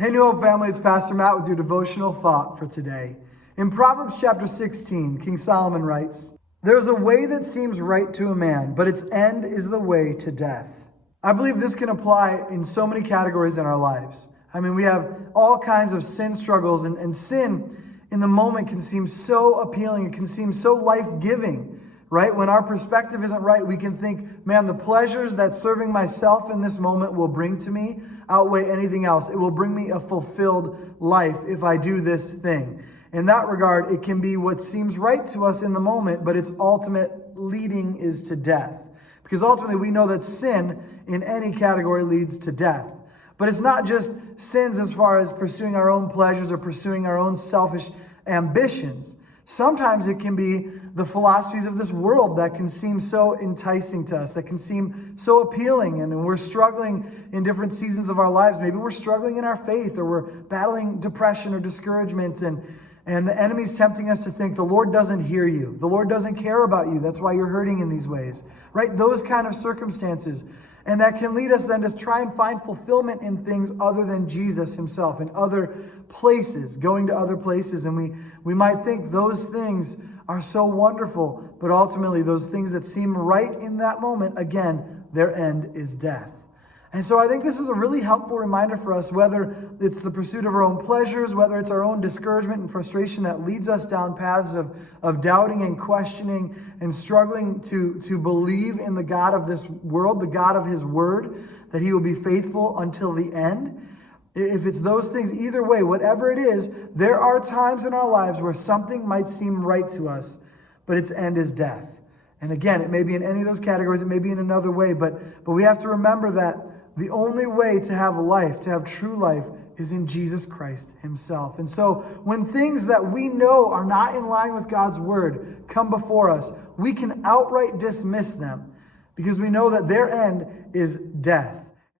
Hey, New Hope family, it's Pastor Matt with your devotional thought for today. In Proverbs chapter 16, King Solomon writes, "There's a way that seems right to a man, but its end is the way to death." I believe this can apply in so many categories in our lives. I mean, we have all kinds of sin struggles, and sin in the moment can seem so appealing. It can seem so life-giving, right? When our perspective isn't right, we can think, man, the pleasures that serving myself in this moment will bring to me outweigh anything else. It will bring me a fulfilled life if I do this thing. In that regard, it can be what seems right to us in the moment, but its ultimate leading is to death. Because ultimately we know that sin in any category leads to death. But it's not just sins as far as pursuing our own pleasures or pursuing our own selfish ambitions. Sometimes it can be the philosophies of this world that can seem so enticing to us, that can seem so appealing, and we're struggling in different seasons of our lives. Maybe we're struggling in our faith, or we're battling depression or discouragement, and the enemy's tempting us to think the Lord doesn't hear you. The Lord doesn't care about you. That's why you're hurting in these ways, right? Those kind of circumstances. And that can lead us then to try and find fulfillment in things other than Jesus himself, in other places, going to other places. And we might think those things are so wonderful, but ultimately those things that seem right in that moment, again, their end is death. And so I think this is a really helpful reminder for us, whether it's the pursuit of our own pleasures, whether it's our own discouragement and frustration that leads us down paths of doubting and questioning and struggling to believe in the God of this world, the God of his word, that he will be faithful until the end. If it's those things, either way, whatever it is, there are times in our lives where something might seem right to us, but its end is death. And again, it may be in any of those categories, it may be in another way, but we have to remember that the only way to have life, to have true life, is in Jesus Christ himself. And so when things that we know are not in line with God's word come before us, we can outright dismiss them because we know that their end is death.